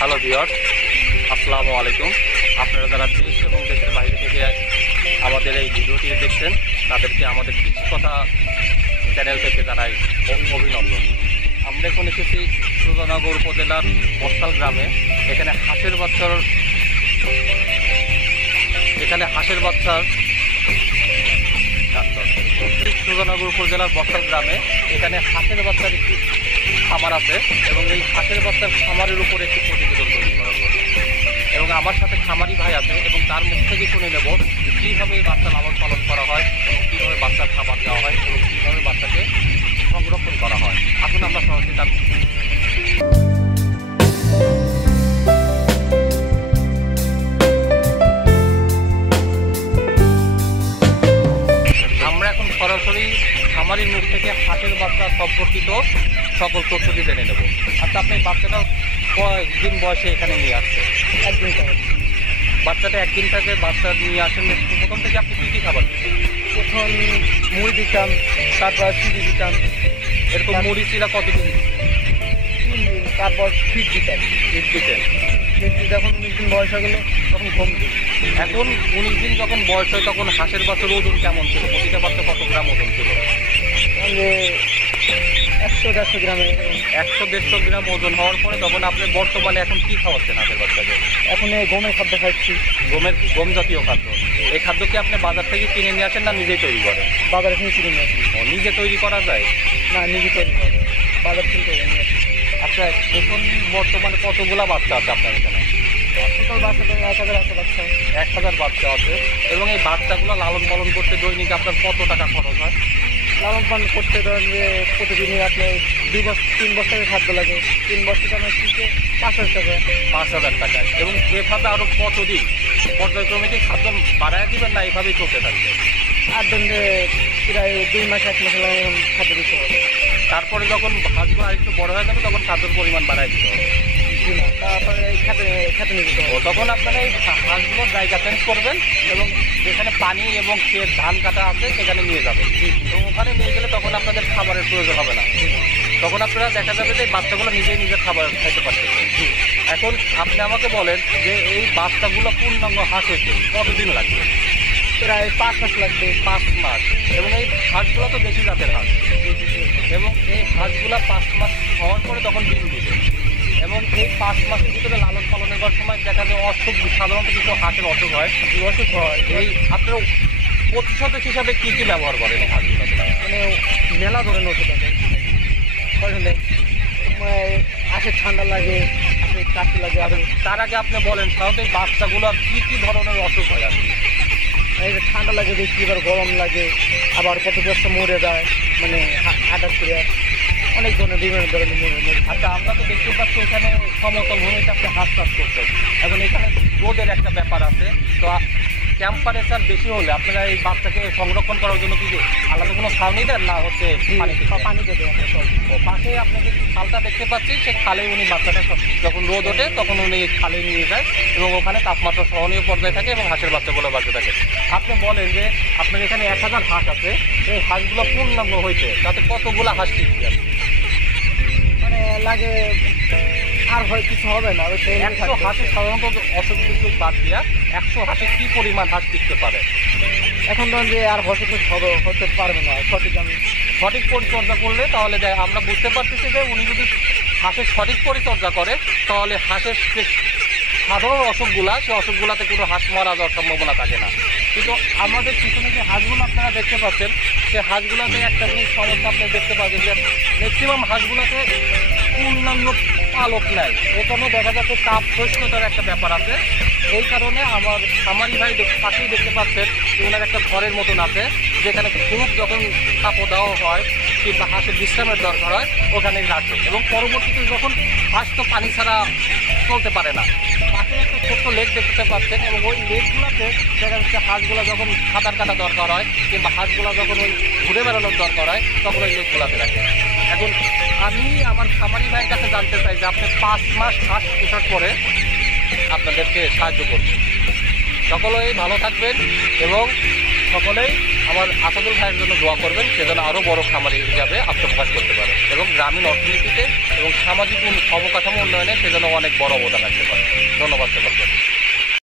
Hello viewers, আসসালামু আলাইকুম। আপনারা যারা দেশ এবং দেশের বাইরে থেকে আমাদের এই ভিডিওটি দেখছেন তাদেরকে আমাদের কৃষি কথা চ্যানেল থেকে জানাই অভিনন্দন। আমরা এখন এসেছি সুজানগর উপজেলার বস্তাল গ্রামে। এখানে হাঁসের বাচ্চার সুজানগর উপজেলার বস্তাল গ্রামে এখানে হাঁসের বাচ্চার একটি খামার আছে এবং এই হাঁসের বাচ্চার খামারের উপরে একটি প্রতিবেদন তৈরি করা হবে এবং আমার সাথে খামারি ভাই আছে এবং তার মুখ থেকে শুনে নেব কীভাবে এই বাচ্চা লালন পালন করা হয় এবং কীভাবে বাচ্চার খাবার দেওয়া হয় এবং কীভাবে বাচ্চাকে সংরক্ষণ করা হয়। আসুন আমরা সরাসরি তার সরাসরি খামারির মুখ থেকে হাঁসের বাচ্চা সম্পর্কিত সকল তথ্যটি জেনে নেব। আচ্ছা, আপনি বাচ্চাটা কয়েকদিন বয়সে এখানে নিয়ে আসছেন? একদিন থেকে। বাচ্চাটা একদিন থেকে বাচ্চা নিয়ে আসেন। প্রথম থেকে আপনি কী কী খাবার দিচ্ছেন? প্রথম মুড়ি দিতাম, তারপর চিড়ি দিতাম। এরকম মুড়ি চিড়া কতদিন? 3 দিন। তারপর ফিট দিতাম। ফিট দিতেন? ফিট যখন 19 দিন বয়স হয়ে গেলো তখন কম দিই। এখন 19 দিন যখন বয়স হয় তখন হাঁসের বাচ্চার ওজন কেমন ছিল? প্রতিটা বাচ্চা কত গ্রাম ওজন ছিল? তাহলে 100-150 গ্রামে। 100-150 গ্রাম ওজন হওয়ার পরে তখন আপনি বর্তমানে এখন কী খাওয়াচ্ছেন হাঁসের বাচ্চাকে? এখন এই গমের খাদ্য খাচ্ছি। গম জাতীয় খাদ্য। এই খাদ্য কি আপনি বাজার থেকে কিনে নিয়ে আসেন না নিজেই তৈরি করেন? বাজারে থেকে কিনে নিয়ে আসি। নিজে তৈরি করা যায়? না, নিজে তৈরি করে বাজার থেকে নিয়ে আসি। আচ্ছা, এখন বর্তমানে কতগুলা বাচ্চা আছে আপনার এখানে? টোটাল বাচ্চা তো 1000 বাচ্চা। 1000 বাচ্চা আছে। এবং এই বাচ্চাগুলো লালন পালন করতে দৈনিক আপনার কত টাকা খরচ হয়? লালন পালন করতে ধরেন যে প্রতিদিনই আপনার 3 বস্তা খাদ্য লাগে। 3 বস্তা আমার শিখে 5000 টাকা। 5000 টাকা। এবং এভাবে আরও কতদিন পর্যায়ক্রমে কি খাদ্য বাড়ায় দিবেন না এভাবেই চলতে থাকবে? আর ধরেন যে প্রায় 2 মাস 1 মাস লাগে খাদ্য দিতে হবে। তারপরে যখন হাঁসগুলো আরেকটু বড় হয়ে যাবে তখন খাদ্যের পরিমাণ বাড়ায় দিতে হবে? তারপরে এই খেতে নিয়ে যেতে হবে। তখন আপনারা এই হাঁসগুলোর জায়গা চেঞ্জ করবেন এবং যেখানে পানি এবং ক্ষেত ধান কাটা আছে সেখানে নিয়ে যাবেন এবং ওখানে নিয়ে গেলে তখন আপনাদের খাবারের প্রয়োজন হবে না। তখন আপনারা দেখা যাবে যে বাচ্চাগুলো নিজেই নিজের খাবার খাইতে পারতেছে। এখন আপনি আমাকে বলেন যে এই বাচ্চাগুলো পূর্ণাঙ্গ হাঁস হয়েছে কতদিন লাগবে? প্রায় 5 মাস লাগবে। 5 মাস। এবং এই হাঁসগুলো তো দেশি জাতের হাঁস এবং এই হাঁসগুলো 5 মাস হওয়ার পরে তখন ডিম দিবে এবং এই 5 মাসের ভিতরে লালন পালনের সময় দেখা যায় অসুখ, সাধারণত কিছু হাঁসের অসুখ হয়। এই আপনারা প্রতিষেধক হিসাবে কী কী ব্যবহার করেন এই হাঁসগুলোতে? মানে মেলা ধরনের ওষুধ আছে। হাঁসের ঠান্ডা লাগে, হাঁসের কাশি লাগে। আর তার আগে আপনি বলেন সাধারণত এই বাচ্চাগুলোর কী কী ধরনের অসুখ হয়? আর কি ঠান্ডা লাগে বেশি, এবার গরম লাগে, আবার কত বস্তা মরে যায়, মানে হাঁটার করে অনেক ধরনের বিভিন্ন ধরনের মরে। আচ্ছা, আমরা তো দেখতে পাচ্ছি এখানে সমতল ভূমিতে আপনি হাঁস চাষ করছেন। এখন এখানে রোদের একটা ব্যাপার আছে, তো টেম্পারেচার বেশি হলে আপনারা এই বাচ্চাকে সংরক্ষণ করার জন্য কি আলাদা কোনো ছাউনি দেন না হচ্ছে পানিতে দেয়? পাশে আপনাদের খালটা দেখতে পাচ্ছি, সেই খালে উনি বাচ্চাটা যখন রোদ ওঠে তখন উনি খালে নিয়ে যায় এবং ওখানে তাপমাত্রা সহনীয় পর্যায়ে থাকে এবং হাঁসের বাচ্চাগুলো বাঁচে থাকে। আপনি বলেন যে আপনার এখানে 1000 হাঁস আছে, এই হাঁসগুলো পূর্ণাঙ্গ হয়েছে তাতে কতগুলো হাঁস টিকছে? মানে লাগে আর হয় কিছু হবে না। 100 হাঁসে সাধারণত অসুখ বিসুখ বাদ দিয়া 100 হাঁসে কী পরিমাণ হাঁস টিকতে পারে? এখন ধরুন যে আর হতে পারবে না। সঠিক পরিচর্যা করলে তাহলে আমরা বুঝতে পারতেছি যে উনি যদি হাঁসের সঠিক পরিচর্যা করে তাহলে হাঁসের যে সাধারণ অসুখগুলা সেই অসুখগুলাতে কোনো হাঁস মারা যাওয়ার সম্ভাবনা থাকে না। কিন্তু আমাদের পিছনে যে হাঁসগুলো আপনারা দেখতে পাচ্ছেন সেই হাঁসগুলোতে একটা জিনিস সমস্যা আপনি দেখতে পাবেন যে ম্যাক্সিমাম হাঁসগুলোতে পূর্ণাঙ্গ পালক নেয়। এখানে দেখা যাচ্ছে তাপ সহিষ্ণুতার একটা ব্যাপার আছে। এই কারণে আমার খামারি ভাই পাশেই দেখতে পাচ্ছেন ওনার একটা ঘরের মতন আছে যেখানে খুব যখন তাপ দেওয়া হয় কিংবা হাঁসের বিশ্রামের দরকার হয় ওখানে রাখে এবং পরবর্তীতে যখন হাঁস তো পানি ছাড়া চলতে পারে না, পাশে একটা ছোট্ট লেক দেখতে পাচ্ছেন এবং ওই লেকগুলোতে দেখা যাচ্ছে হাঁসগুলো যখন সাঁতার কাটা দরকার হয় কিংবা হাঁসগুলো যখন ওই ঘুরে বেড়ানোর দরকার হয় তখন ওই লেকগুলোতে রাখে। এখন আমি আমার খামারি ভাইয়ের কাছে জানতে চাই যে আপনি 5 মাস হাঁস পোষার পরে আপনাদেরকে সাহায্য করবেন। সকলেই ভালো থাকবেন এবং সকলেই আমার আসাদুল ভাইয়ের জন্য দোয়া করবেন, সেজন্য আরও বড় খামারি হিসাবে আত্মপ্রকাশ করতে পারে এবং গ্রামীণ অর্থনীতিতে এবং সামাজিক অবকাঠামো উন্নয়নে সেজন্য অনেক বড় অবদান রাখতে পারে। ধন্যবাদ সকলকে।